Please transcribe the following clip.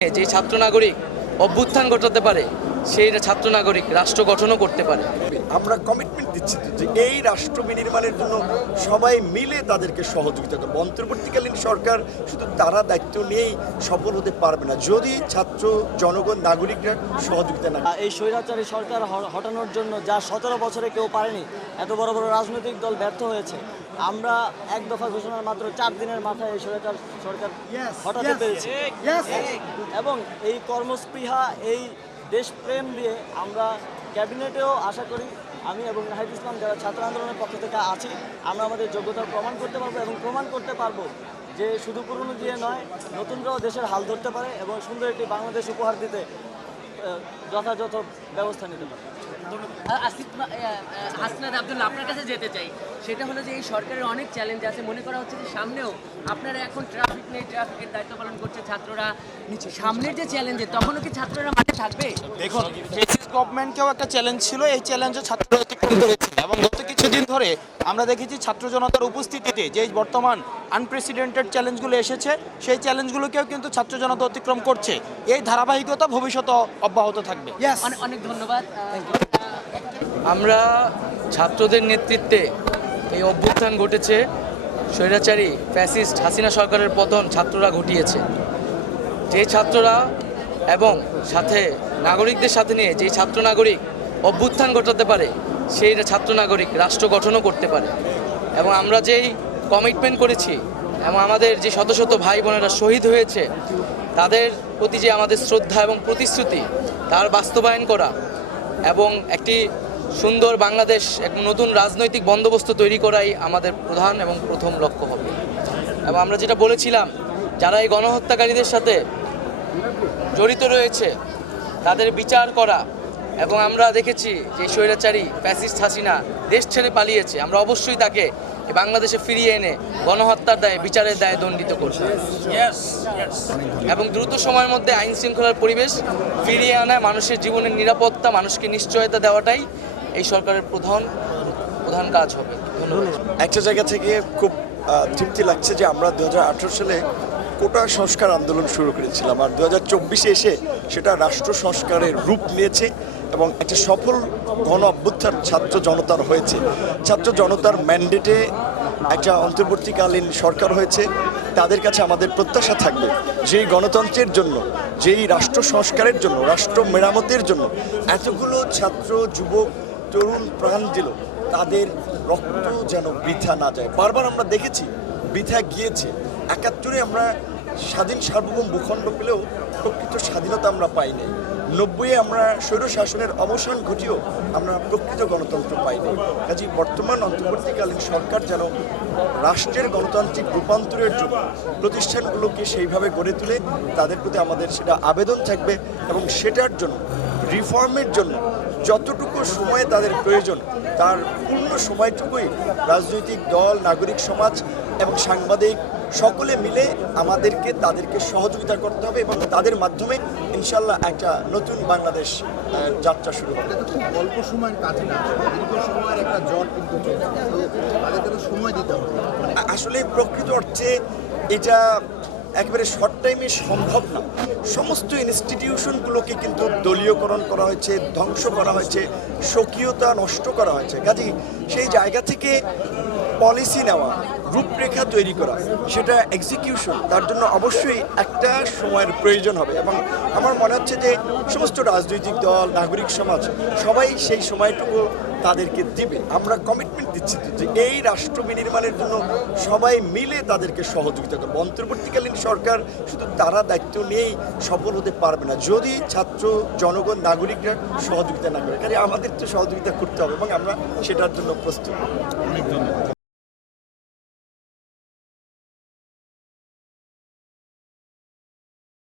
যে ছাত্র নাগরিক অভ্যুত্থান ঘটাতে পারে সেই ছাত্র নাগরিক রাষ্ট্র গঠনও করতে পারে। আমরা কমিটমেন্ট দিচ্ছি যে এই রাষ্ট্র বিনির্মাণের জন্য সবাই মিলে তাদেরকে সহযোগিতা করবে। অন্তর্বর্তীকালীন সরকার শুধু তারা দায়িত্ব নিয়েই সফল হতে পারবে না। যদি ছাত্র জনগণ নাগরিকরা সহযোগিতা না এই স্বৈরাচারী সরকার হটানোর জন্য যা সতেরো বছরে কেউ পারেনি এত বড় বড় রাজনৈতিক দল ব্যর্থ হয়েছে। আমরা এক দফা ঘোষণার মাত্র চার দিনের মাথায় এই স্বৈরাচার সরকার হটাতে পেরেছি। এবং এই কর্মস্পৃহা এই দেশপ্রেম দিয়ে আমরা ক্যাবিনেটেও আশা করি আমি এবং নাহিদ ইসলাম যারা ছাত্র আন্দোলনের পক্ষ থেকে আছি, আমরা আমাদের যোগ্যতা প্রমাণ করতে পারব এবং প্রমাণ করতে পারব যে শুধু পুরনো দিয়ে নয়, নতুনরাও দেশের হাল ধরতে পারে এবং সুন্দর একটি বাংলাদেশ উপহার দিতে যথাযথ ব্যবস্থা নিতে পারে। হাসনাত আব্দুল্লাহ আপনার কাছে যেতে চাই। সেটা হলো যে এই সরকারের অনেক চ্যালেঞ্জ আছে। মনে করা হচ্ছে যে সামনেও আপনারা এখন ট্রাফিক নেই ট্রাফিকের দায়িত্ব পালন করছে ছাত্ররা। সামনের যে চ্যালেঞ্জে তখনও কি ছাত্ররা মাঠে থাকবে? দেখুন গভর্নমেন্টকেও একটা চ্যালেঞ্জ ছিল। এই চ্যালেঞ্জও ছাত্ররা অতিক্রম করেছে এবং গত কিছুদিন ধরে আমরা দেখেছি ছাত্র জনতার উপস্থিতিতে যে বর্তমান আনপ্রেসিডেন্টেড চ্যালেঞ্জগুলো এসেছে সেই চ্যালেঞ্জগুলোকেও কিন্তু ছাত্র জনতা অতিক্রম করছে। এই ধারাবাহিকতা ভবিষ্যতে অব্যাহত থাকবে। অনেক ধন্যবাদ। আমরা ছাত্রদের নেতৃত্বে এই অভ্যুত্থান ঘটেছে। স্বৈরাচারী, ফ্যাসিস্ট হাসিনা সরকারের পতন ছাত্ররা ঘটিয়েছে। যে ছাত্ররা এবং সাথে নাগরিকদের সাথে নিয়ে যেই ছাত্র নাগরিক অভ্যুত্থান ঘটাতে পারে, সেই ছাত্র নাগরিক রাষ্ট্র গঠনও করতে পারে। এবং আমরা যেই কমিটমেন্ট করেছি এবং আমাদের যে শত শত ভাই বোনেরা শহীদ হয়েছে, তাদের প্রতি যে আমাদের শ্রদ্ধা এবং প্রতিশ্রুতি, তার বাস্তবায়ন করা এবং একটি সুন্দর বাংলাদেশ এক নতুন রাজনৈতিক বন্দোবস্ত তৈরি করাই আমাদের প্রধান এবং প্রথম লক্ষ্য হবে। এবং আমরা যেটা বলেছিলাম যারা এই গণহত্যাকারীদের সাথে জড়িত রয়েছে তাদের বিচার করা। এবং আমরা দেখেছি যে স্বৈরাচারী ফ্যাসিস্ট হাসিনা দেশ ছেড়ে পালিয়েছে। আমরা অবশ্যই তাকে বাংলাদেশে ফিরিয়ে এনে গণহত্যার দায়ে বিচারের দায়ে দণ্ডিত করব এবং দ্রুত সময়ের মধ্যে আইন শৃঙ্খলার পরিবেশ ফিরিয়ে আনা মানুষের জীবনের নিরাপত্তা মানুষকে নিশ্চয়তা দেওয়াটাই এই সরকারের প্রধান প্রধান কাজ হবে। একটা জায়গা থেকে খুব তৃপ্তি লাগছে যে আমরা দু হাজার আঠেরো সালে কোটা সংস্কার আন্দোলন শুরু করেছিলাম আর দু হাজার চব্বিশে এসে সেটা রাষ্ট্র সংস্কারের রূপ নিয়েছে এবং একটা সফল গণ অভ্যুত্থান ছাত্র জনতার হয়েছে। ছাত্র জনতার ম্যান্ডেটে একটা অন্তর্বর্তীকালীন সরকার হয়েছে। তাদের কাছে আমাদের প্রত্যাশা থাকবে যেই গণতন্ত্রের জন্য, যেই রাষ্ট্র সংস্কারের জন্য, রাষ্ট্র মেরামতের জন্য এতগুলো ছাত্র, যুবক তরুণ প্রাণ দিল। তাদের রক্ত যেন বৃথা না যায়। বারবার আমরা দেখেছি, বৃথা গিয়েছে। একাত্তরে আমরা স্বাধীন সার্বভৌম ভূখণ্ড পেলেও প্রকৃত স্বাধীনতা আমরা পাই নাই। নব্বইয়ে আমরা স্বৈর শাসনের অবসান ঘটিয়েও আমরা প্রকৃত গণতন্ত্র পাইনি কাজে বর্তমান অন্তর্বর্তীকালীন সরকার যেন রাষ্ট্রের গণতান্ত্রিক রূপান্তরের জন্য প্রতিষ্ঠানগুলোকে সেইভাবে গড়ে তুলে, তাদের প্রতি আমাদের সেটা আবেদন থাকবে এবং সেটার জন্য রিফর্মের জন্য যতটুকু সময় তাদের প্রয়োজন তার পূর্ণ সময়টুকুই রাজনৈতিক দল নাগরিক সমাজ এবং সাংবাদিক সকলে মিলে আমাদেরকে তাদেরকে সহযোগিতা করতে হবে এবং তাদের মাধ্যমে ইনশাল্লাহ একটা নতুন বাংলাদেশ যাত্রা শুরু হবে। খুব অল্প সময়ের কাজ না দীর্ঘ সময়ের একটা জট কিন্তু সময় দিতে হবে। আসলে প্রকৃত অর্থে এটা একেবারে শর্ট টাইমে সম্ভব না। সমস্ত ইনস্টিটিউশনগুলোকে কিন্তু দলীয়করণ করা হয়েছে, ধ্বংস করা হয়েছে, স্বকীয়তা নষ্ট করা হয়েছে। কাজেই সেই জায়গা থেকে পলিসি নেওয়া রূপরেখা তৈরি করা, সেটা এক্সিকিউশন তার জন্য অবশ্যই একটা সময়ের প্রয়োজন হবে। এবং আমার মনে হচ্ছে যে সমস্ত রাজনৈতিক দল, নাগরিক সমাজ, সবাই সেই সময়টুকু তাদেরকে দিবে। আমরা কমিটমেন্ট দিচ্ছি যে এই রাষ্ট্র বিনির্মাণের জন্য সবাই মিলে তাদেরকে সহযোগিতা করবে। অন্তর্বর্তীকালীন সরকার শুধু তারা দায়িত্ব নিয়েই সফল হতে পারবে না। যদি ছাত্র জনগণ, নাগরিকরা সহযোগিতা না করে কাজে আমাদের তো সহযোগিতা করতে হবে এবং আমরা সেটার জন্য প্রস্তুত।